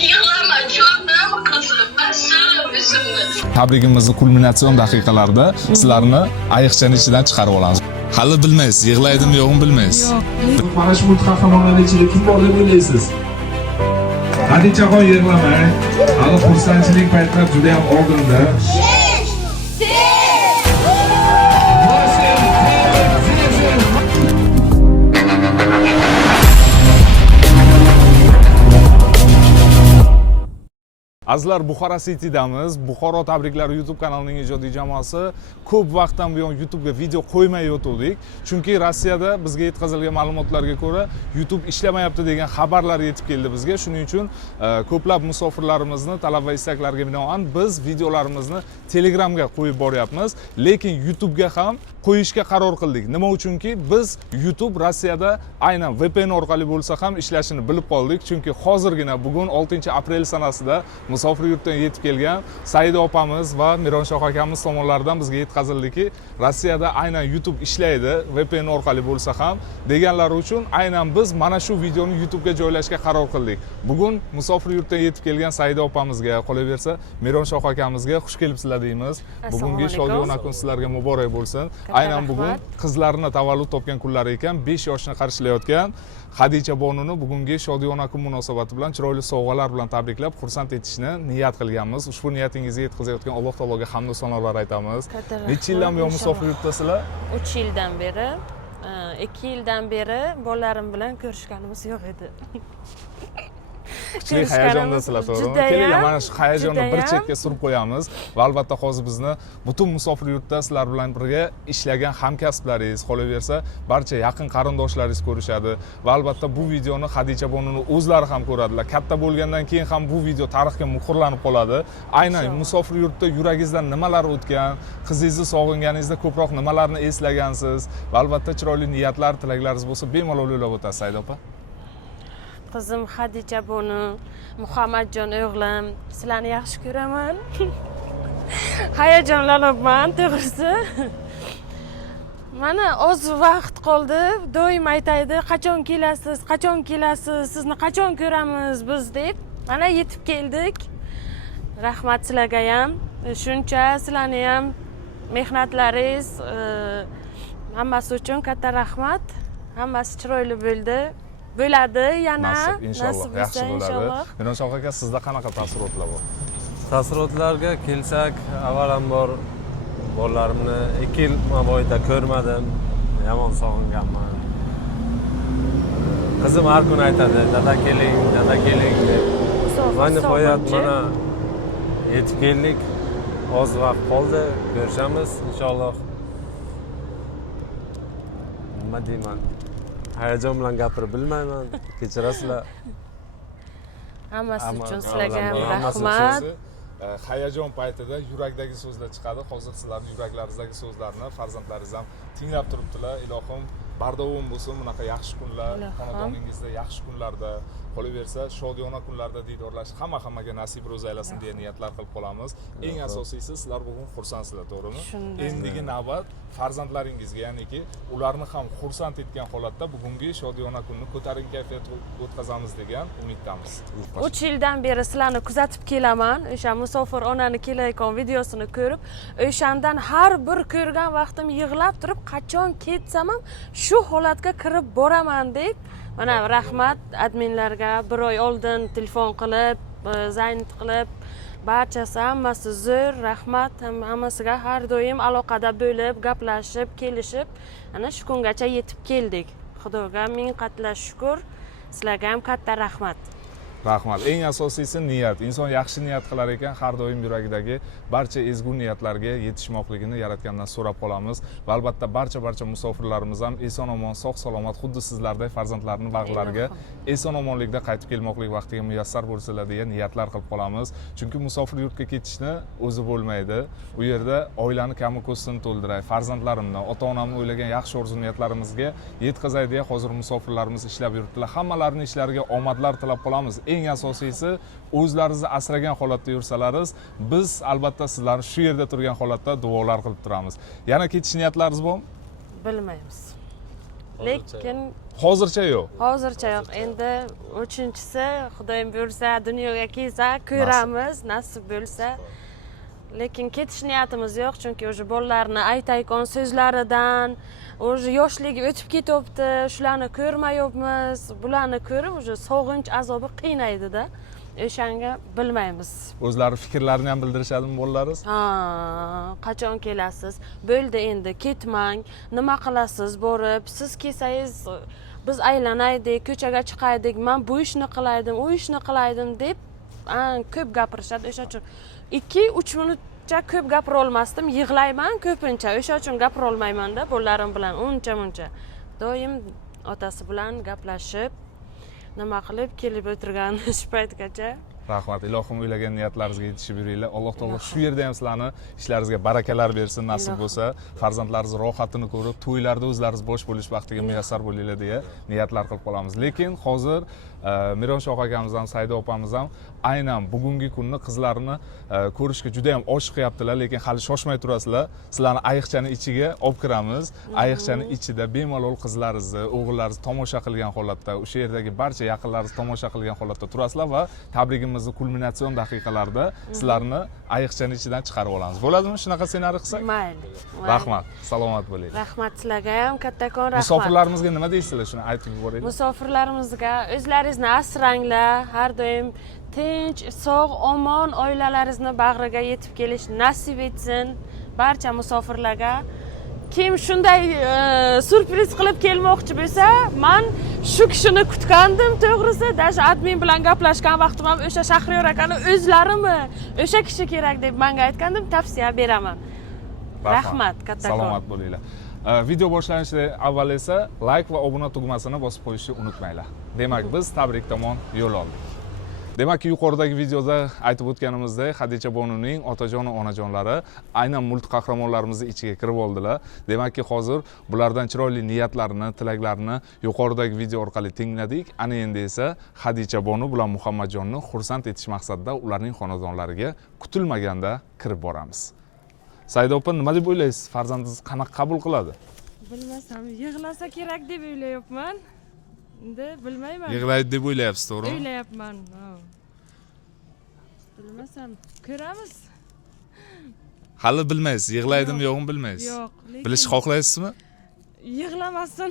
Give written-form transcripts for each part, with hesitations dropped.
Yig'lama, ko'rdim qizim, asal o'zimni. Tabrigimizning kulminatsion daqiqalarida sizlarni ayiqchani ichidan chiqarib olamiz. Hali bilmaysiz, yig'laydimi yo'qmi bilmaysiz. Mana shu qahramonlarning ichida kim bor deb o'ylaysiz? Xadichaxon yig'lamang. Hali xursandchilik paytlari juda ham oldinda. Azizlar, Buxoro City'damiz. Buxoro tabriklari YouTube kanalining ijodiy jamoasi ko'p vaqtdan buyon YouTube'ga video qo'ymay o'tdik. Chunki Rossiyada bizga yetkazilgan ma'lumotlarga ko'ra YouTube ishlamayapti degan xabarlar yetib keldi bizga. Shuning uchun ko'plab musofirlarimizni talab va istaklariga binoan biz videolarimizni Telegramga qo'yib boryapmiz, lekin YouTube'ga ham qo'yishga qaror qildik. Nima uchunki biz YouTube Rossiyada aynan VPN orqali bo'lsa ham ishlashini bilib qoldik. Chunki hozirgina bugun 6-aprel sanasida musofir yurtdan yetib kelgan Saida opamiz va Mironshoh akamiz tomonlaridan bizga yetkazildiki, Rossiyada aynan YouTube ishlaydi, VPN orqali bo'lsa ham deganlari uchun aynan biz mana shu videoni YouTube'ga joylashga qaror qildik. Bugun musofir yurtdan yetib kelgan Saida opamizga, qolaversa Mironshoh akamizga xush kelibsizlar deymiz. Bugungi shodiyona kun sizlarga muborak bo'lsin. Aynan bugun qizlarini tavallud topgan kunlari ekan, 5 yoshni qarshilayotgan Xadicha Bonuni bugungi shodiyona kun munosabati bilan chiroyli sovg'alar bilan tabriklab, xursand etishni niyat qilganmiz. Ushbu niyatingizga yetkazayotgan Alloh taologa hamd va sanolar aytamiz. Necha yildan buyon musofir yurtdasizlar? 3 yildan beri, 2 yildan beri bolalarim bilan ko'rishganimiz yo'q edi. Kuchli hayajondasizlar, to'g'rimi? Kelinglar, mana shu hayajonni bir chetga surib qo'yamiz va albatta hozir bizni butun musofir yurtda sizlar bilan birga ishlagan hamkasblaringiz, qolaversa barcha yaqin qarindoshlaringiz ko'rishadi va albatta bu videoni Xadicha Bonuni o'zlari ham ko'radilar. Katta bo'lgandan keyin ham bu video tarixga muhrlanib qoladi. Aynan musofir yurtda yuragingizdan nimalar o'tgan, qizingizni sog'inganingizda ko'proq nimalarni eslagansiz va albatta chiroyli niyatlar, tilaklaringiz bo'lsa bemalol yo'llab o'tasiz, Saida opa. Qizim Xadicha Bonu, Muhammadjon o'g'lim, sizlarni yaxshi ko'raman. Hayajonlanibman, to'g'risi. Mana oz vaqt qoldi. Doim aytaydi, qachon kelasiz, qachon kelasiz, sizni qachon ko'ramiz biz deb. Mana yetib keldik. Rahmat sizlarga ham. Shuncha sizlarni ham mehnatlaringiz hammasi uchun katta rahmat. Hammasi chiroyli bo'ladi yana nasib yaxshi bo'ladi. Mironshoh aka, sizda qanaqa taassurotlar bor? Taassurotlarga kelsak, avvalambor bolalarimni 2 yil mobaynida ko'rmadim, yomon sog'inganman. Qizim har kun aytadi, dada keling deb. Mana nihoyat mana yetib keldik. Oz vaqt qoldi, ko'rishamiz inshaalloh. Nima deyman? Hayajon bilan gapirib bilmayman. Kechirasizlar. Hammasi uchun sizlarga ham rahmat. Hayajon paytida yurakdagi so'zlar chiqadi. Hozir sizlarning yuraklaringizdagi so'zlarni farzandlaringiz ham tinglab turibdilar. Ilohim bardavom bo'lsin bunaqa yaxshi kunlar, xonadoningizda yaxshi kunlarda, qolaversa shodiyona kunlarda diydorlash hammaga nasib ro'za aylasin deya niyatlar qilib qolamiz. Eng asosiysi sizlar bugun xursandsizlar, to'g'rimi? Endigi navbat farzandlaringizga, ya'niki ularni ham xursand etgan holatda bugungi shodiyona kunni ko'tarinki kayfiyatda o'tkazamiz degan umiddamiz. 3 yildan beri sizlarni kuzatib kelaman. O'sha musofir onani kelayotgan videosini ko'rib, o'shandan har bir ko'rgan vaqtim yig'lab turib, qachon ketsam ham shu holatga kirib boraman deb. Mana rahmat adminlarga, 1 oy oldin telefon qilib, zayn qilib, barchasi hammasi zo'r, rahmat hammasiga har doim aloqada bo'lib, gaplashib, kelishib, ana shu kungacha yetib keldik. Xudoga ming qatla shukr. Sizlarga ham katta rahmat. Rahmat. Eng asosiysi niyat. Inson yaxshi niyat qilar ekan, har doim yuragidagi barcha ezgu niyatlarga yetishmoqligini Yaratgandan so'rab qolamiz. Va albatta barcha musofirlarimiz ham eson-omon, sog'-salomat, xuddi sizlardek farzandlarining bag'lariga eson-omonlikda qaytib kelmoqlik vaqtiga muyassar bo'lsalar degan niyatlar qilib qolamiz. Chunki musofir yurtga ketishni o'zi bo'lmaydi. U yerda oilani kami ko'zini to'ldiray, farzandlarimni, ota-onamni o'ylagan yaxshi orzu-niyatlarimizga yetkazay deya hozir musofirlarimiz ishlab yuribdilar. Hammalarining ishlariga omadlar tilab qolamiz. Eng asosiysi o'zlaringizni asragan holatda yursalaringiz, biz albatta sizlarni shu yerda turgan holatda duolar qilib turamiz. Yana ketish niyatlaringiz bormi? Bilmaymiz. lekin hozircha yo'q. hozircha yo'q. Endi uchinchisi xudoyim buyursa dunyoga kelsa ko'ramiz, nasib bo'lsa. Lekin ketish niyatimiz yo'q, chunki o'sha bolalarni aytayqon so'zlaridan o'sha yoshligi o'tib ketyapti, shularni ko'rmayapmiz. Bularni ko'rib o'sha sog'inch azobi qiynaydi-da. O'shanga bilmaymiz. O'zlari fikrlarini ham bildirishadimi bolalaringiz? Ha, qachon kelasiz? Bo'ldi endi, ketmang. Nima qilasiz borib? Siz kelsangiz biz aylanaydik, ko'chaga chiqaydik, men bu ishni qilaydim, u ishni qilaydim deb ko'p gapirishadi. O'sha uchun 2-3 minutcha ko'p gapira olmasdim, yig'layman ko'pincha. O'sha uchun gapira olmayman-da bolalarim bilan uncha-muncha. Doim otasi bilan gaplashib, nima qilib kelib o'tirgan shu paytgacha. Rahmat, ilohim o'ylagan niyatlaringizga yetishib yuringlar. Alloh taolo shu yerda ham sizlarni ishlaringizga barakalar bersin, nasib bo'lsa, farzandlaringiz rohatini ko'rib, to'ylarda o'zlaringiz bosh bo'lish vaqtiga muyassar bo'linglar deya niyatlar qilib qolamiz. Lekin hozir Mironshoh akamiz ham, Saida opamiz ham aynan bugungi kunni qizlarini ko'rishga juda ham oshiqyaptilar, lekin hali shoshmay turasizlar. Sizlarni ayiqchani ichiga olib kiramiz. Ayiqchani ichida bemalol qizlaringizni, o'g'illaringizni tomosha qilgan holatda, o'sha yerdagi barcha yaqinlaringizni tomosha qilgan holatda turasizlar va tabrigimizni kulminatsion daqiqalarida sizlarni ayiqchani ichidan chiqarib olamiz. Bo'ladimi shunaqa ssenariy qilsak? Mayli. Rahmat, salomat bo'ling. Rahmat sizlarga ham, kattakon rahmat. Musofirlarimizga nima deysizlar, shuni aytib yuboraylik. Musofirlarimizga o'zlaringizni asranglar, har doim tinch, sog', omon oilalaringizni bag'riga yetib kelish nasib etsin barcha musofirlarga. Kim shunday surpriz qilib kelmoqchi bo'lsa, men shu kishini kutgandim, to'g'risi. Dasha admin bilan gaplashgan vaqtim ham o'sha Shahriyor akani o'zlarimi o'sha kishi kerak deb menga aytgandim, tavsiya beraman. Rahmat, kattakon. Salomat bo'linglar. Video boshlanishidan avval esa like va obuna tugmasini bosib qo'yishni unutmanglar. Demak, biz tabrik tomon yo'l oldik. Demak, yuqoridagi videoda aytib o'tganimizdek, Xadicha Bonuning otajon va onajonlari aynan multqahramonlarimizni ichiga kirib oldilar. Demakki, hozir bulardan chiroyli niyatlarini, tilaklarini yuqoridagi video orqali tingladik. Ana endi esa Xadicha Bonu bilan Muhammadjonni xursand etish maqsadida ularning xonadonlariga kutilmaganda kirib boramiz. Saida opa, nima deb o'ylaysiz? Farzandingiz qanaqa qabul qiladi? Bilmasam, yig'lasa kerak deb o'ylayapman. Endi bilmayman. Yig'laydi deb o'ylayapsiz, to'g'rimi? O'ylayapman. Bilmasam, ko'ramiz. Hali bilmaysiz, yig'laydimi yo'qmi bilmaysiz. Yo'q, lekin Bilish xohlaysizmi? yig'lamasin.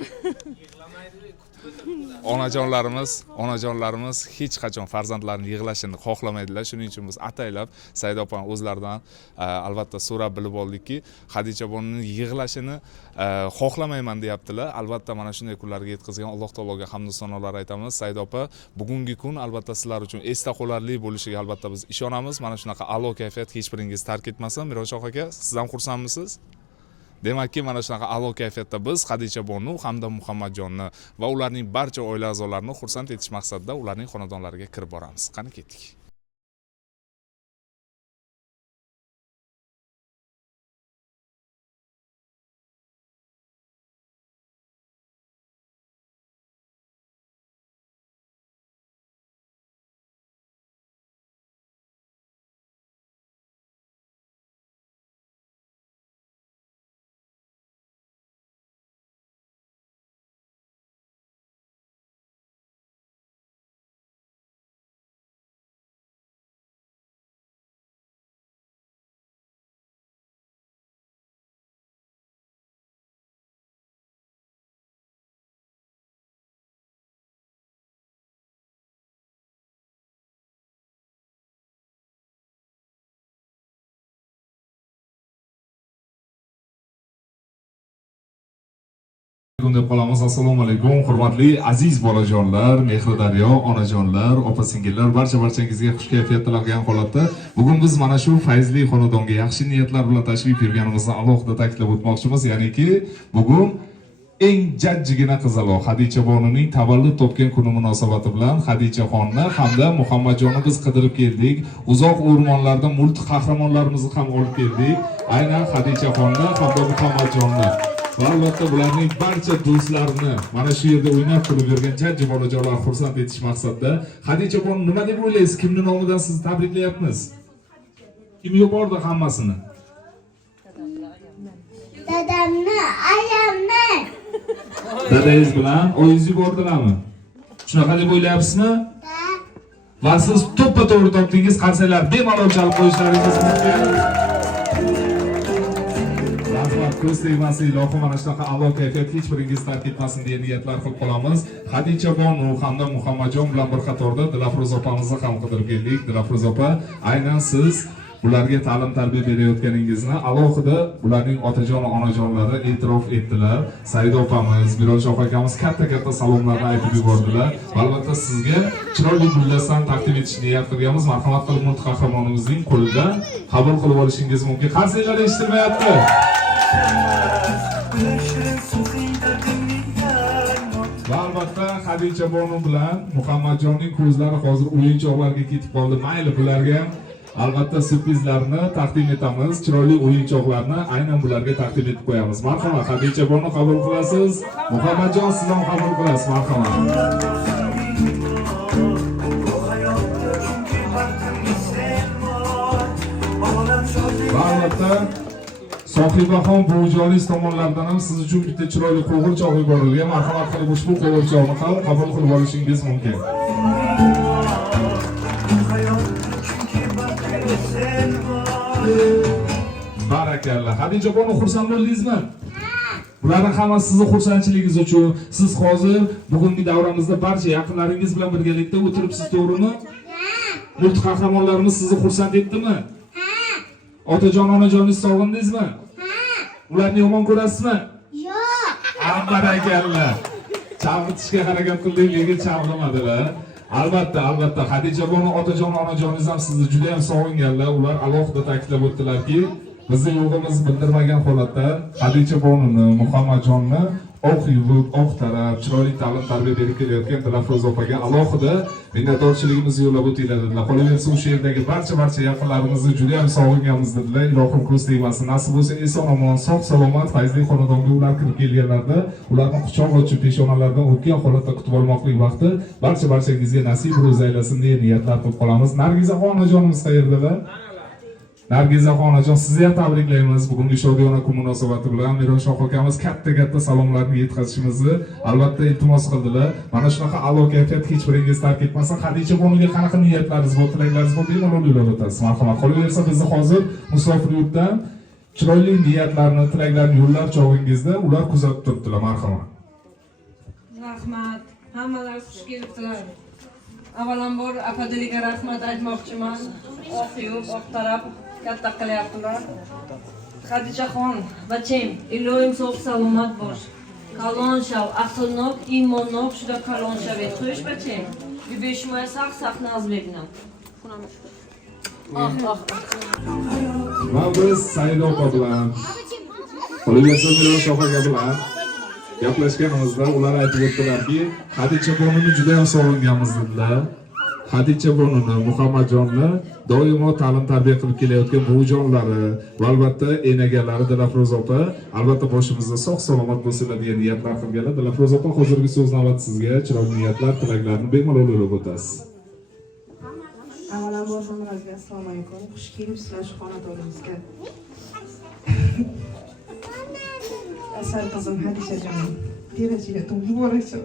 Onajonlarimiz hech qachon farzandlarini yig'lashini xohlamaydilar. Shuning uchun biz ataylab Saida opam o'zlaridan albatta so'rab bilib oldikki, Xadicha Bonuning yig'lashini xohlamayman deyaptilar. Albatta mana shunday kunlarga yetkazgan Alloh taologa hamd va sanolar aytamiz. Saida opa, bugungi kun albatta sizlar uchun esda qolarli bo'lishiga albatta biz ishonamiz. Mana shunaqa a'lo kayfiyat hech biringiz tark etmasin. Mironshoh aka, siz ham xursandmisiz? Demakki, mana shunaqa a'lo kayfiyatda biz Xadicha Bonu hamda Muhammadjonni va ularning barcha oila a'zolarini xursand etish maqsadida ularning xonadonlariga kirib boramiz. Qani ketdik. deb qolamiz. Assalomu alaykum, hurmatli aziz bolajonlar, mehri daryo, onajonlar, opa-singillar, barchangizga xush kayfiyat tilagan holatda bugun biz mana shu fayzli xonadonga yaxshi niyatlar bilan tashrif buyurganimizni alohida ta'kidlab o'tmoqchimiz. Ya'niki bugun eng jajjigina qizaloq Xadicha Bonuning tavallud topgan kuni munosabati bilan Xadichaxonni hamda Muhammadjonni biz qidirib keldik. Uzoq o'rmonlarda multi qahramonlarimizni ham olib keldik. Aynan Xadichaxonni hamda Muhammadjonni va albatta bularning barcha do'stlarini mana shu yerda o'ynab kulib yurgan jajji bolajonlar xursand etish maqsadida Xadicha Bonu nima deb o'ylaysiz? Kimning nomidan sizni tabriklayapmiz? Kim yubordi hammasini? Dadamni, ayamni. Dadangiz bilan oyingiz yubordilarmi? Shunaqa deb o'ylayapsizmi? Va siz to'ppa-to'g'ri topdingiz, qarsalar bemalol chalib qo'yishlaringiz mumkin. Rahmat, ko'z tegmasin, ilohim mana shunaqa a'lo kayfiyat hech biringiz tark etmasin deya niyatlar qilib qolamiz. Xadicha Bonu hamda Muhammadjon bilan bir qatorda Dilafruz opamizni ham qidirib keldik. Dilafruz opa, aynan siz ularga ta'lim tarbiya berayotganingizni alohida ularning otajon va onajonlari e'tirof etdilar. Saida opamiz, Mirolshoh akamiz katta salomlarni aytib yubordilar. Albatta sizga chiroyli gullasdan taqdim etishni niyat qilganmiz. Marhamat qilib mulk qahramonimizning qo'lidan qabul qilib olishingiz mumkin. Qarsiylar eshitilmayapti. Va albatta Xadicha Bonu bilan Muhammadjonning ko'zlari hozir o'yinchoqlarga ketib qoldi. Mayli, bularga ham albatta surprizlarni taqdim etamiz. Chiroyli o'yinchoqlarni aynan bularga taqdim etib qo'yamiz. Marhamat, Xadicha Bonu qabul qilasiz. Muhammadjon siz ham qabul qilasiz. Marhamat. Va albatta Sohibaxon buvijoningiz tomonlaridan ham siz uchun bitta chiroyli qo'g'irchoq yuborilgan. Marhamat qilib ushbu qo'g'irchoqni ham qabul qilib olishingiz mumkin. Barakalla. Xadicha Bonu, xursand bo'ldingizmi? Bularning hammasi sizning xursandchiligingiz uchun. Siz hozir bugungi davramizda barcha yaqinlaringiz bilan birgalikda o'tiribsiz, to'g'rimi? Mulk qahramonlarimiz sizni xursand etdimi? Otajon, onajoningiz sog'indingizmi? Ularni yomon ko'rasizmi? Yo'q. Barakalla. Chalg'itishga harakat qildik, lekin chalg'imadilar. Albatta, Xadicha Bonu otajon, onajoningiz ham sizni juda ham sog'inganlar. Ular alohida ta'kidlab o'tdilarki, bizning yo'g'imizni bildirmagan holatda Xadicha Bonuni, Muhammadjonni oq yuvib, oq tarab, chiroyli ta'lim tarbiya berib kelayotgan Dilafruz opaga alohida minnatdorchiligimizni yo'llab o'tinglar dedilar. Qolaversa o'sha yerdagi barcha yaqinlarimizni juda ham sog'inganmiz dedilar. Ilohim ko'z tegmasin. Nasib bo'lsa eson-omon, sog'-salomat, fayzli xonadonga ular kirib kelganlarda, ularni quchoq ochib peshonalaridan o'tgan holatda kutib olmoqlik vaqti barchangizga nasib ro'za aylasin deya niyatlar qilib qolamiz. Nargizaxon onajonimiz qayerdalar? Nargizaxon onajon, sizni ham tabriklaymiz. Bugungi shodiyona kun munosabati bilan Mirolshoh akamiz katta salomlarni yetkazishimizni albatta iltimos qildilar. Mana shunaqa a'lo kayfiyat hech biringiz tark etmasin. Xadicha Bonuga qanaqa niyatlaringiz bor, tilaklaringiz bor, bemalol yo'llab o'tasiz. Marhamat. Qolaversa bizni hozir musofir yurtdan chiroyli niyatlarni, tilaklarni yo'llar chog'ingizda ular kuzatib turibdilar. Marhamat. Rahmat. Hammalar xush kelibdilar. Avvalambor apadiga rahmat aytmoqchiman. Oq yuvib, oq tarab katta qilyaptilar. Xadichaxon, bachim, ilohim sog' salomat bo'sh. Kalonshav, aqlnok, iymonok, juda kalonshav et. Xo'sh, bachim. Yubeshmoya saq nazbekni. Va biz Saida opa bilan Qolaversa Mirolshoh aka bilan gaplashganimizda ular aytib o'tdilarki, Xadicha Bonuni juda ham sog'inganmiz dedilar. Xadicha Bonuni, Muhammadjonni doimo ta'lim tarbiya qilib kelayotgan buvijonlari va albatta enagalari Dilafruz opa albatta boshimizda sog' salomat bo'lsinlar deya niyatlar qilganlar. Dilafruz opa, hozirgi so'z navbati sizga. Chiroyli niyatlar, tilaklarni bemalol yo'llab o'tasiz. Avvalambor hammangizga assalomu alaykum. Xush kelibsizlar shu xonadonimizga. Asal qizim Xadichajon, terachiga tug'ib yuboraychi.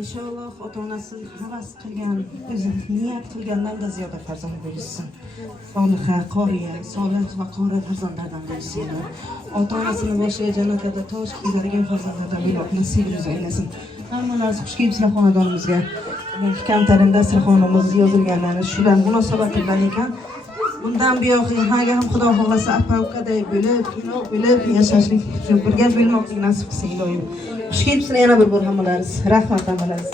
İnşallah ota-onasi havas qilgan, o'zi niyat qilgandan-da ziyoda farzand bo'lsin. Soliha, qoriya, solih va qori farzandlardan bo'lsin. Ota-onasini boshiga jannatda toj qiladigan farzandlardan Iloh nasibimiz aylasin. Hammalaringiz xush kelibsizlar xonadonimizga. Kamtarin dasturxonimiz yozilganlari shular munosabati bilan ekan. Bundan buyoq hanga ham Xudo xohlasa apavkaday bo'lib, inoq bo'lib yashashlik, birga bo'lmoqlik nasib qilsin Ilohim. Xush kelibsizlar yana bir bor hammalaringiz. Rahmat hammalaringiz.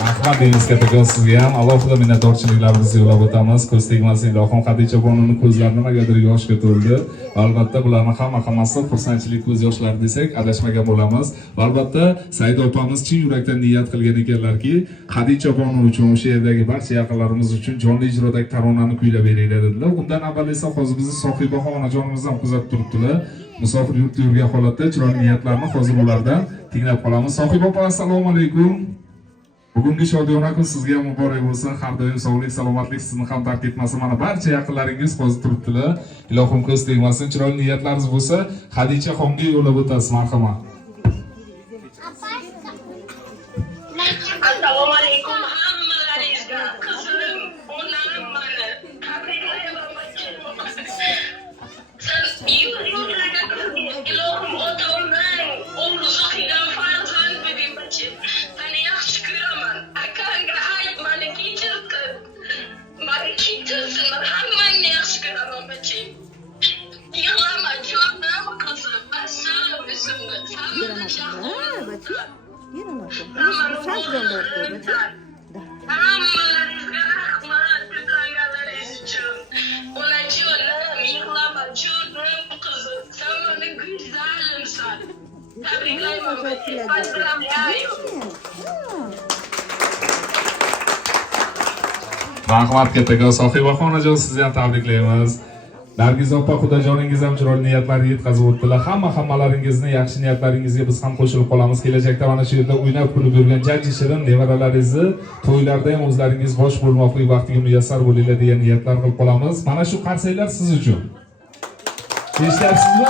Rahmat deymiz kattakon sizga ham. Alohida minnatdorchiliklarimizni yo'llab o'tamiz. Ko'z tegmasin ilohim Xadicha Bonuning ko'zlari nimagadir yoshga to'ldi. Va albatta bularning hammasi xursandchilik ko'z yoshlari desak adashmagan bo'lamiz. Va albatta Saida opamiz chin yurakdan niyat qilgan ekanlarki, Xadicha Bonu uchun o'sha yerdagi barcha yaqinlarimiz uchun jonli ijrodagi taronani kuylab beringlar dedilar. Undan avval esa hozir bizni sohibaxon onajonimiz ham kuzatib turibdilar. Musofir yurtda yurgan holatda chiroyli niyatlarni hozir ulardan tinglab qolamiz. Sohiba opa, assalomu alaykum. Bugungi shodiyona kun sizga ham muborak bo'lsin. Har doim sog'lik, salomatlik sizni ham tark etmasin. Mana barcha yaqinlaringiz hozir turibdilar. Ilohim ko'z tegmasin. Chiroyli niyatlaringiz bo'lsa, Xadicha xonga yo'llab o'tasiz, marhamat. Assalomu alaykum hammalaringizga. Qizim, o'g'llarim meni tabriklayman. Sen yurtlarga ilohim ota-onang o'g'li qilgan farzand bo'lgancha seni yaxshi ko'raman. Akangga ayt, meni kechirsin. Meni kechirsin. Men hammangni yaxshi ko'raman bachim. Yig'lama jonim qizim. Asal o'zimni. Samimi shaxmat. Hammalaringizga rahmat deblanganlaringiz uchun. Onajonim, yig'lama jonim qizim. Sen meni go'zalimsan. Tabriklayman. Поздравляю. Rahmat kattakon sohibaxon onajon, sizni ham tabriklaymiz. Nargiz opa, xudojoningiz ham chiroyli niyatlarni yetkazib o'tdilar. Hammalaringizni yaxshi niyatlaringizga biz ham qo'shilib qolamiz. Kelajakda mana shu yerda o'ynab kulib yurgan jajji shirin nevaralaringizni to'ylarda ham o'zlaringiz bosh bo'lmoqlik vaqtiga muyassar bo'linglar degan niyatlar qilib qolamiz. Mana shu qarsaklar siz uchun. Eshityapsizmi?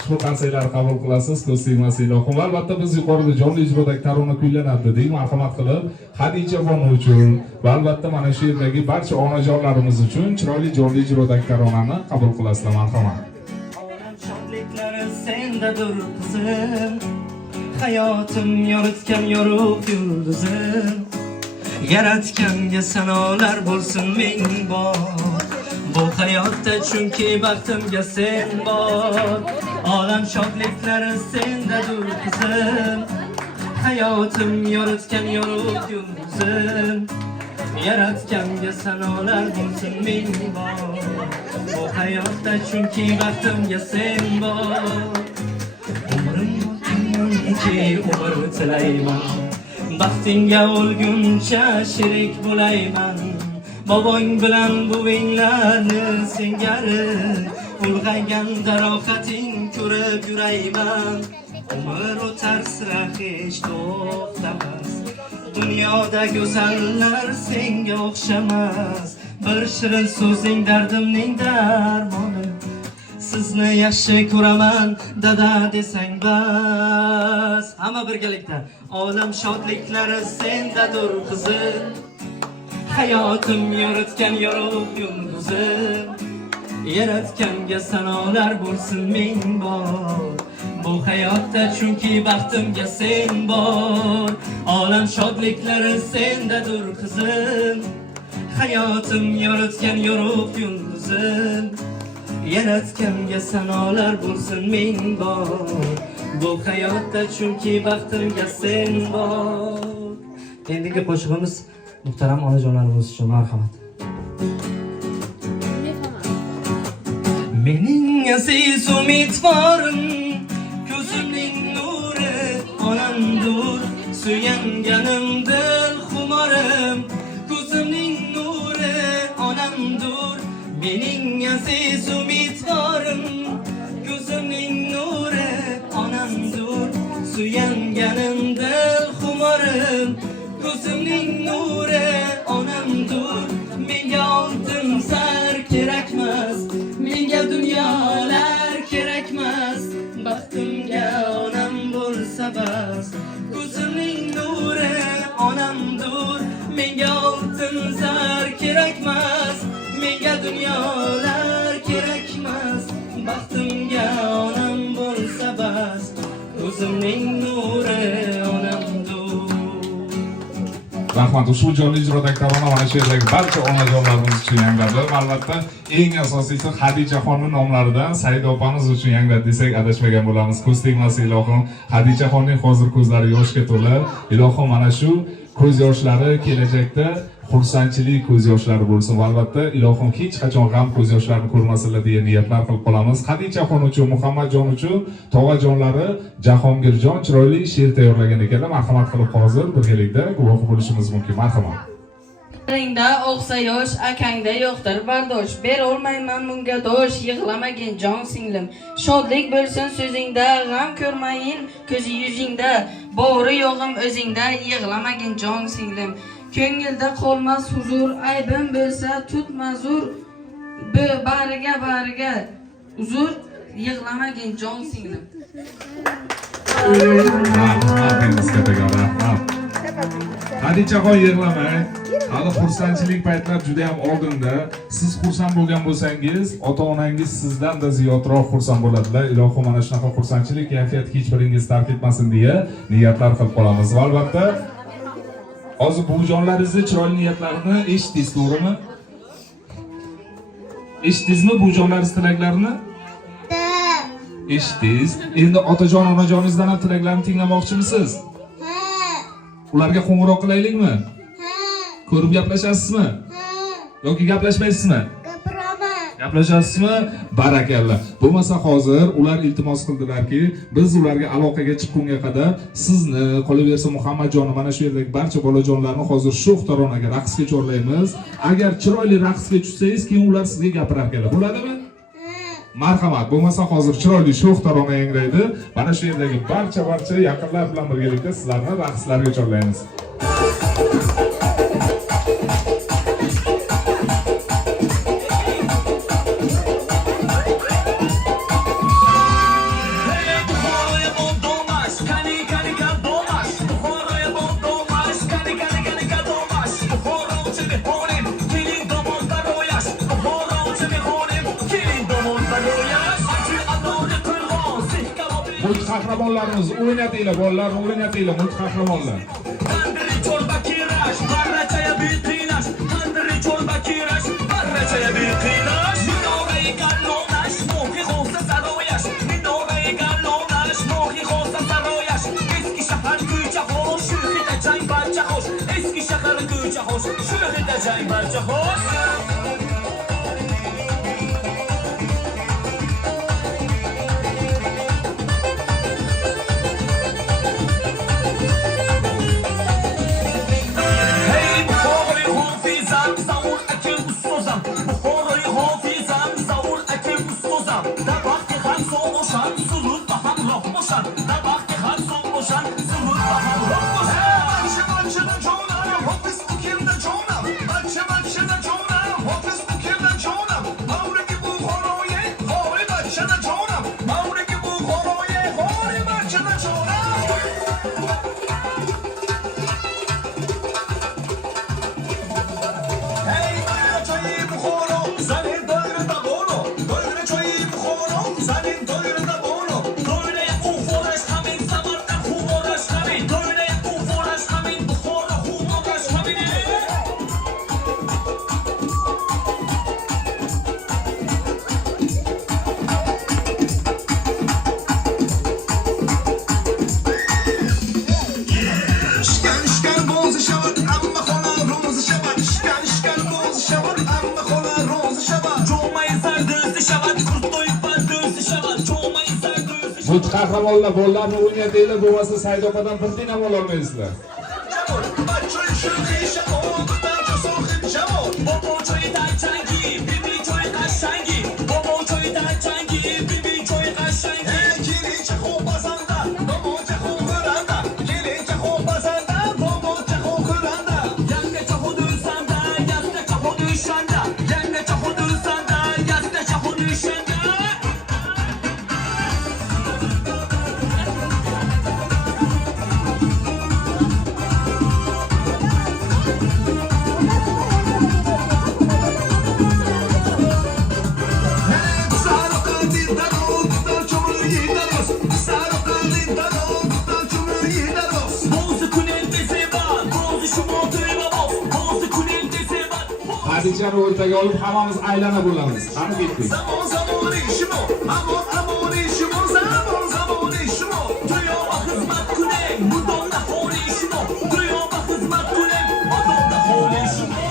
Ushbu qarsaklarni qabul qilasiz, ko'z tegmasin ilohim. Albatta biz yuqorida jonli ijrodagi tarona kuylanadi dedik, marhamat qilib Xadicha Bonu uchun va albatta mana shu yerdagi barcha onajonlarimiz uchun chiroyli jonli ijrodagi taronani qabul qilasizlar, marhamat. Olam shodliklari sendadir qizim, hayotim yoritgan yorug' yulduzim, yaratganga sanolar bo'lsin ming bor. Bu hayotda chunki baxtimga sen bor. Olam shodliklari sendadir qizim, hayotim yoritgan yorug' yulduzim, yaratganga sanolar bo'lsin ming bor. Bu hayotda chunki baxtimga sen bor. Umrim o'tguncha umr tilayman, baxtingga o'lguncha sherik bo'layman. Bobong bilan buvinglarni singari ulg'ayganda rohating ko'rib yurayman. Umr o'tar sira hech to'xtamas, dunyoda go'zallar senga o'xshamas. Bir shirin so'zing dardimning darmoni, sizni yaxshi ko'raman dada desang bas. Hamma birgalikda olam shodliklari sendadir qizim, hayotim yoritgan yorug' yulduzim, yaratganga sanolar bo'lsin ming bor. Bu hayotda chunki baxtimga sen bor. Olam shodliklari sendadir qizim, hayotim yoritgan yorug' yulduzim, yaratganga sanolar bo'lsin ming bor. Bu hayotda chunki baxtimga sen bor. Endigi qo'shig'imiz muhtaram onajonlarimiz uchun, marhamat. Mening aziz umidvorim, ko'zimning nuri onamdur, suyanganim dil xumorim. Ko'zimning nuri onamdur, mening aziz umidvorim, ko'zimning nuri onamdur, suyanganim dil xumorim. Ko'zimning nuri onamdur, menga oltin zar kerakmas, menga dunyolar kerakmas, baxtimga onam bo'lsa bas. Ko'zimning nuri onamdur, menga oltin zar kerakmas, menga dunyolar kerakmas, baxtimga onam bo'lsa bas. Ko'zimning nuri onamdur. rahmat. Ushbu jonli ijrodagi tarona mana shu yerdagi barcha onajonlarimiz uchun yangradi. Albatta, eng asosiysi Xadichaxonning nomlaridan Saida opamiz uchun yangradi desak adashmagan bo'lamiz. Ko'z tegmasa ilohim, Xadichaxonning hozir ko'zlari yoshga to'la. Ilohim mana shu ko'z yoshlari kelajakda xursandchilik ko'z yoshlari bo'lsin. Va albatta, ilohim hech qachon g'am ko'z yoshlarini ko'rmasinlar degan niyatlar qilib qolamiz. Xadichaxon uchun, Muhammadjon uchun tog'ajonlari Jahongirjon chiroyli she'r tayyorlagan ekanlar. Marhamat qilib hozir birgalikda guvoh bo'lishimiz mumkin. Marhamat. Ringda oqsa yosh, akangda yo'qdir bardosh. Ber olmayman bunga dosh, yig'lamagin jon singlim. Shodlik bo'lsin so'zingda, g'am ko'rmayin ko'zi yuzingda. Bori yo'g'im o'zingda, yig'lamagin jon singlim. Ko'ngilda qolmas huzur, aybim bo'lsa tut mazur. Bariga uzur, yig'lamagin jon singlim. Xadichaxon yig'lamang. Hali xursandchilik paytlar juda ham oldinda. Siz xursand bo'lgan bo'lsangiz, ota-onangiz sizdan-da ziyodroq xursand bo'ladilar. Ilohim mana shunaqa xursandchilik kayfiyat hech biringiz tark etmasin deya niyatlar qilib qolamiz. Va albatta, hozir buvijonlaringizni chiroyli niyatlarini eshitdingiz, to'g'rimi? Eshitdingizmi buvijonlaringiz tilaklarini? Eshitdingiz. Endi otajon, onajoningizdan ham tilaklarni tinglamoqchimisiz? Ularga qo'ng'iroq qilaylikmi? Ko'rib gaplashasizmi? Yoki gaplashmaysizmi? Gaplashasizmi? Barakalla. Bo'lmasa hozir ular iltimos qildilarki, biz ularga aloqaga chiqqunga qadar sizni, qolaversa Muhammadjonni, mana shu yerdagi barcha bolajonlarni hozir sho'x taronaga raqsga chorlaymiz. Agar chiroyli raqsga tushsangiz, keyin ular sizga gapirar ekanlar. Bo'ladimi? Marhamat. Bo'lmasa hozir chiroyli sho'x tarona yangraydi. Mana shu yerdagi barcha yaqinlar bilan birgalikda sizlarni raqslarga chorlaymiz. Mulk qahramonlarimiz o'ynatinglar, bolalarni o'ynatinglar, mulk qahramonlar. Eski shahar ko'cha xo'sh, shu hida jang barcha xo'sh. Mulk qahramonlar, bolalarni o'ynatinglar, bo'lmasa Saida opadan bir tiyin ham ola olmaysizlar. Hadichani o'rtaga olib hammamiz aylana bo'lamiz. Qani ketdik. Zamon zamon ishim o, amon amon ishim o, zamon zamon ishim o. Duyoga xizmat qiling, mudomda hol ishim o. Duyoga xizmat qiling, mudomda hol ishim o.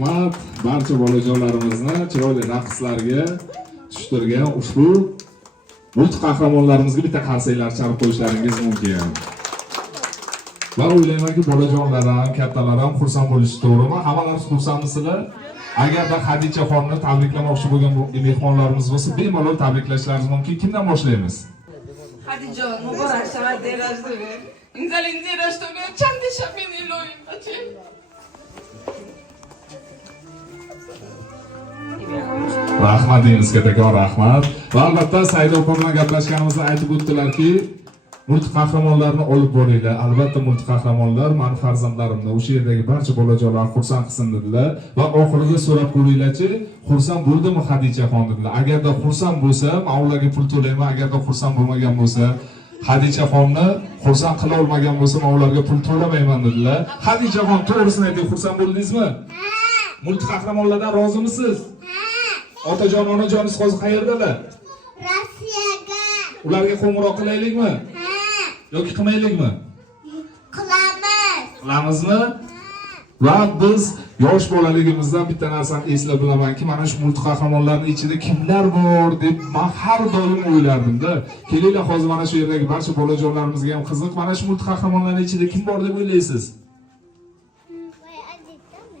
Rahmat barcha bolajonlarimizni chiroyli raqslarga tushtirgan ushbu mulk qahramonlarimizga bitta qarsaklar chalib qo'yishlaringiz mumkin. Va o'ylaymanki, bolajonlar ham, kattalar ham xursand bo'lishi to'g'rimi? Hammalari xursandmisizlar? Agarda Hadichaxonni tabriklamoqchi bo'lgan mehmonlarimiz bo'lsa, bemalol tabriklashlaringiz mumkin. Kimdan boshlaymiz? Hadijon, muborak shabat derajdoga. Imzaling derajdoga chande shamin iloyim bache. Rahmat deymiz kattakon rahmat. Va albatta Saida opa bilan gaplashganimizda aytib o'tdilarki, mulk qahramonlarni olib boringlar. Albatta mulk qahramonlar meni farzandlarimni o'sha yerdagi barcha bolajonlar xursand qilsin dedilar va oxiriga so'rab ko'ringlarchi, xursand bo'ldimi Hadichaxon dedilar. Agarda xursand bo'lsa, men ularga pul to'layman. Agarda xursand bo'lmagan bo'lsa, Hadichaxonni xursand qila olmagan bo'lsa, men ularga pul to'lamayman dedilar. Hadichaxon, to'g'risini ayting, xursand bo'ldingizmi? Mulk qahramonlardan rozimisiz? Otajon, onajoningiz hozir qayerdalar? Rossiyaga. Ularga qo'ng'iroq qilaylikmi? Yoki qilmaylikmi? Qilamiz. Qilamizmi? Va biz yosh bolaligimizdan bitta narsani eslab bilamanki, mana shu mulk qahramonlarning ichida kimlar bor deb men har doim o'ylardim-da. Kelinglar hozir mana shu yerdagi barcha bolajonlarimizga ham qiziq, mana shu mulk qahramonlarning ichida kim bor deb o'ylaysiz?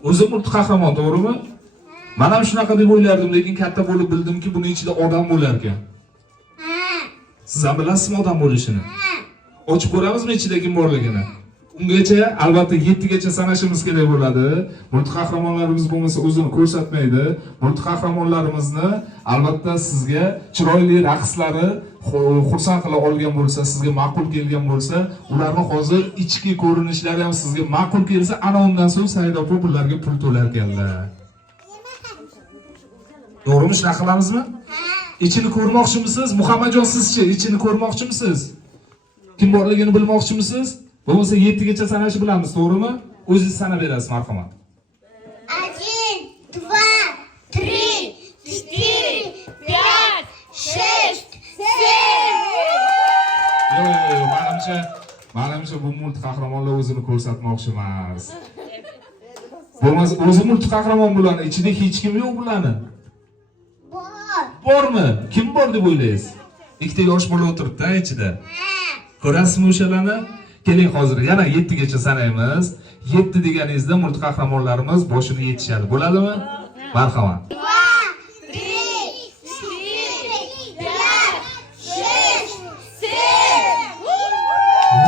O'zi mulk qahramon, to'g'rimi? Men ham shunaqa deb o'ylardim, lekin katta bo'lib bildimki, buning ichida odam bo'lar ekan. Siz ham bilasizmi odam bo'lishini? Ochib ko'ramizmi ichida kim borligini? Ungacha albatta 7 gacha sanashimiz kerak bo'ladi. Mulk qahramonlarimiz bo'lmasa o'zini ko'rsatmaydi. Mulk qahramonlarimizni albatta sizga chiroyli raqslari xursand qila olgan bo'lsa, sizga ma'qul kelgan bo'lsa, ularning hozir ichki ko'rinishlari ham sizga ma'qul kelsa, ana undan so'ng Saida opa bularga pul to'lar ekanlar. To'g'rimi, shunaqa qilamizmi? İçini ko'rmoqchimisiz? Muhammadjon, sizchi ichini ko'rmoqchimisiz? Kim borligini bilmoqchimisiz? Bo'lmasa 7 gacha sanashni bilamiz, to'g'rimi? O'zingiz sanab berasiz, marhamat. 1, 2, 3, 4, 5, 6, 7. Menimcha bu mulk qahramonlar o'zini ko'rsatmoqchi emas. Bo'lmasa o'zi mulk qahramon bularning ichida hech kim yo'q bularning. Bormi? Kim bor deb o'ylaysiz? Ikkita yosh bola o'tiribdi ichida. Ko'rasizmi o'shalarni? Keling hozir yana 7 gacha sanaymiz. 7 deganingizda mulk qahramonlarimiz boshini yetishadi. Bo'ladimi? Marhamat. 2, 3, 4,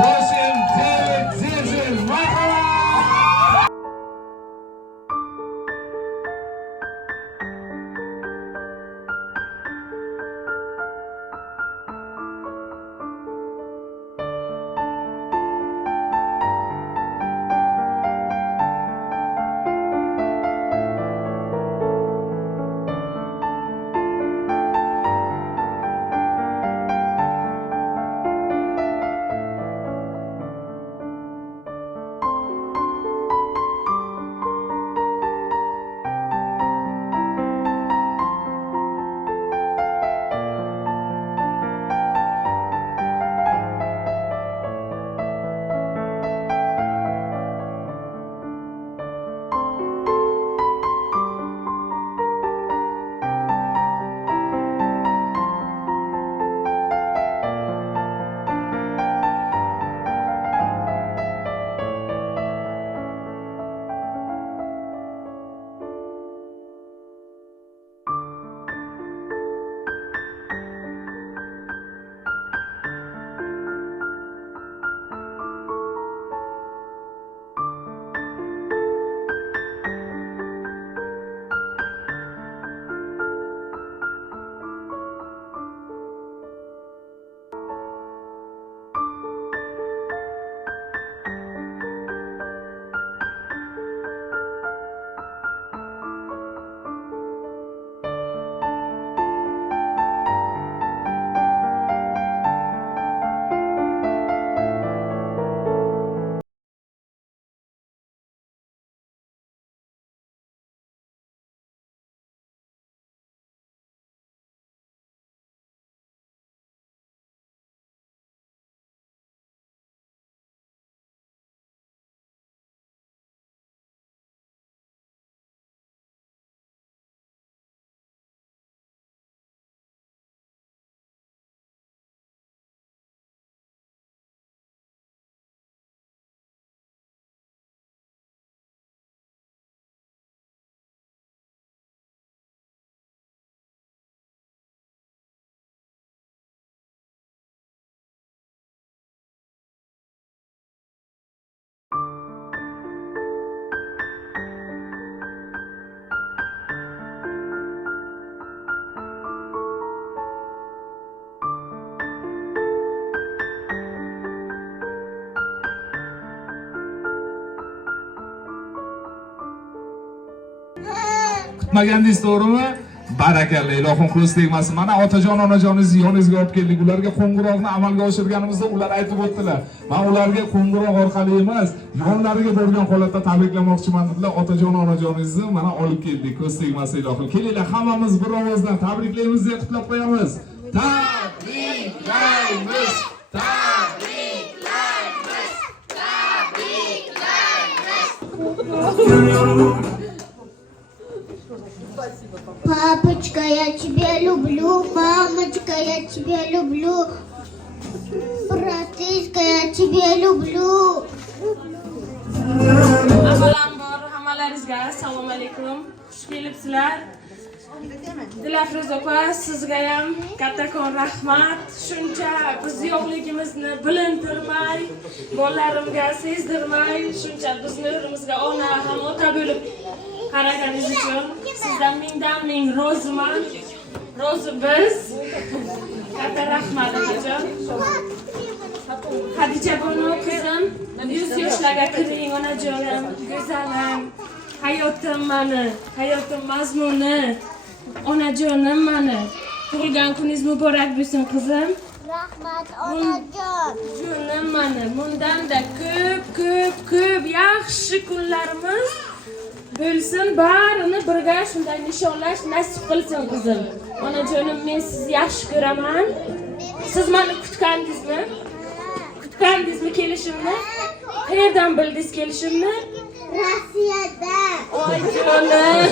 5, 6, 7. Zil, marhamat. kutmagandingiz, to'g'rimi? Barakalla, ilohim ko'z tegmasin. Mana otajon, onajoningizni yoningizga olib keldik. Ularga qo'ng'iroqni amalga oshirganimizda ular aytib o'tdilar. Men ularga qo'ng'iroq orqali emas, yonlariga borgan holatda tabriklamoqchiman dedilar. Otajon, onajoningizni mana olib keldik. Ko'z tegmasin, ilohim. Kelinglar, hammamiz bir ovozdan tabriklaymiz deb qutlab qo'yamiz. Tabriklaymiz! Папочка, я тебя люблю, мамочка, я тебя люблю, братишка, я тебя люблю. Avvalambor hammalaringizga assalomu alaykum. Xush kelibsizlar. Dilafruz opa, sizga ham kattakon rahmat. Shuncha biz yo'qligimizni bilintirmay, bolalarimga sezdirmay, shuncha bizni o'zimizga ona ham ota bo'lib qaraganingiz uchun sizdan ming roziman. Rozi biz. Katta rahmat akajon. Hadicha bunu qizim, 100 yoshlarga kiring onajonim, go'zalim. Hayotim mani, hayotim mazmuni. Onajonim mani. Tug'ilgan kuningiz muborak bo'lsin qizim. Rahmat onajon. Jonim mani. Bundan-da ko'p yaxshi kunlarimiz bo'lsin, barini birga shunday nishonlash nasib qilsin qizim. Onajonim, men sizni yaxshi ko'raman. Siz meni kutgandingizmi? Kutgandingizmi kelishimni? Qayerdan bildingiz kelishimni? Rossiyada. Oy jonim.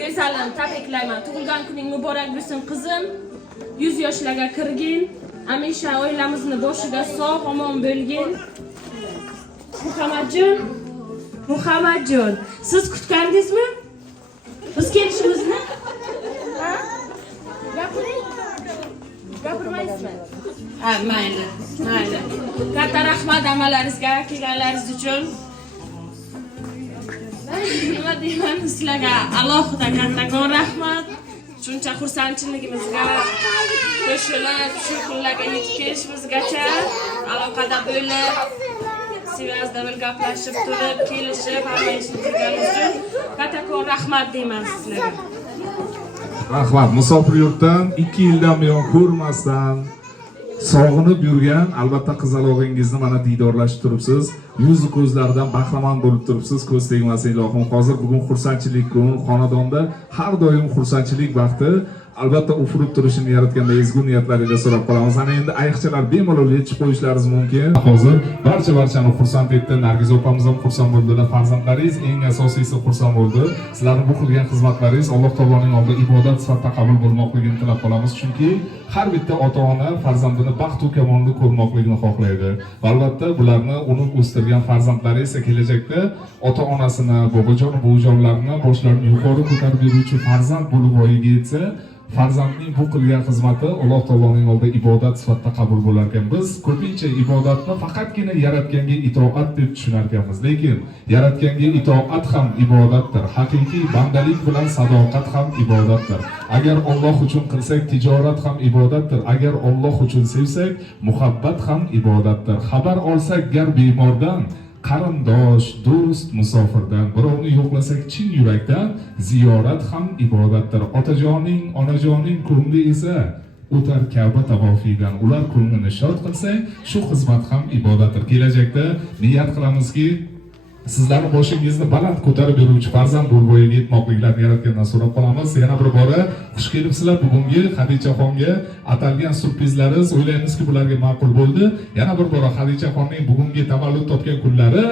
Go'zalim, tabriklayman. Tug'ilgan kuning muborak bo'lsin qizim. 100 yoshlarga kirgin. Hamisha oilamizni boshiga sog' omon bo'lgin. Muhammadjon, siz kutgandingizmi? Biz kelishimizni? Ha? Gapiring. Gapirmaysizmi? Ha, mayli. Katta rahmat ammalaringizga kelganlaringiz uchun. Nima deyman, sizlarga alohida kattakon rahmat. Shuncha xursandchiligimizga qo'shilib, shu kunlarga yetib kelishimizgacha aloqada bo'lib, Sivasda bir gaplashib turib, kelishib, hamma ishni qilganingiz uchun kattakon rahmat deyman sizlarga. Rahmat, musofir yurtdan 2 yildan buyon ko'rmasdan sog'inib yurgan, albatta qizalog'ingizni mana diydorlashib turibsiz. Yuzi ko'zlaridan bahramand bo'lib turibsiz. Ko'z tegmasin ilohim. Hozir bugun xursandchilik kun, xonadonda har doim xursandchilik vaqti. Albatta ufurib turishini yaratganda ezgu niyatlaringizga so'rab qolamiz. Ana endi ayiqchalar bemalol yetishib qo'yishlaringiz mumkin. Hozir barchani xursand etdi. Nargiz opamiz ham xursand bo'ldilar. Farzandlaringiz eng asosiysi xursand bo'ldi. Sizlarning bu qilgan xizmatlaringiz Alloh taoloning oldida ibodat sifatida qabul bo'lmoqligini tilab qolamiz. Chunki har bitta ota-ona farzandini baxt va kamolda ko'rmoqligini xohlaydi. Va albatta bularni unib o'stirgan farzandlari esa kelajakda ota-onasini, bobojon, buvijonlarini boshlarini yuqori ko'tarib yuruvchi farzand bo'lib voyaga yetsa, farzandning bu qilgan xizmati Alloh taoloning oldida ibodat sifatida qabul bo'lar ekan. Biz ko'pincha ibodatni faqatgina yaratganga itoat deb tushunar ekanmiz. Lekin yaratganga itoat ham ibodatdir. Haqiqiy bandalik bilan sadoqat ham ibodatdir. Agar Alloh uchun qilsak, tijorat ham ibodatdir. Agar Alloh uchun sevsak, muhabbat ham ibodatdir. Xabar olsak gar bemordan, qarindosh, do'st, musofirdan, birovni yo'qlasak chin yurakdan, ziyorat ham ibodatdir. Otajoning, onajoning ko'ngli esa o'tar Ka'ba tavofidan. Ular ko'nglini shod qilsak, shu xizmat ham ibodatdir. Kelajakda niyat qilamizki, sizlarning boshingizni baland ko'tarib yuruvchi farzand bo'lib yetmoqliklarini yaratgandan so'rab qolamiz. Yana bir bora xush kelibsizlar. Bugungi Xadichaxonga atalgan surprizlaringiz o'ylaymizki bularga ma'qul bo'ldi. Yana bir bora Xadichaxonning bugungi tavallud topgan kunlari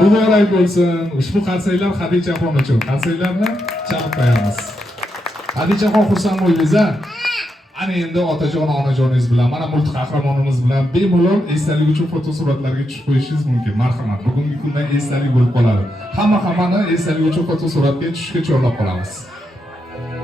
muborak bo'lsin. Ushbu qarsaklar Xadichaxon uchun. Qarsaklarni chalib qo'yamiz. Xadichaxon xursand bo'ldingiz-a? Ana endi otajon, onajoningiz bilan, mana mulk qahramonimiz bilan bemalol esdalik uchun fotosuratlarga tushib qo'yishingiz mumkin. Marhamat, bugungi kundan esdalik bo'lib qoladi. Hammani esdalik uchun fotosuratga tushishga chorlab qolamiz.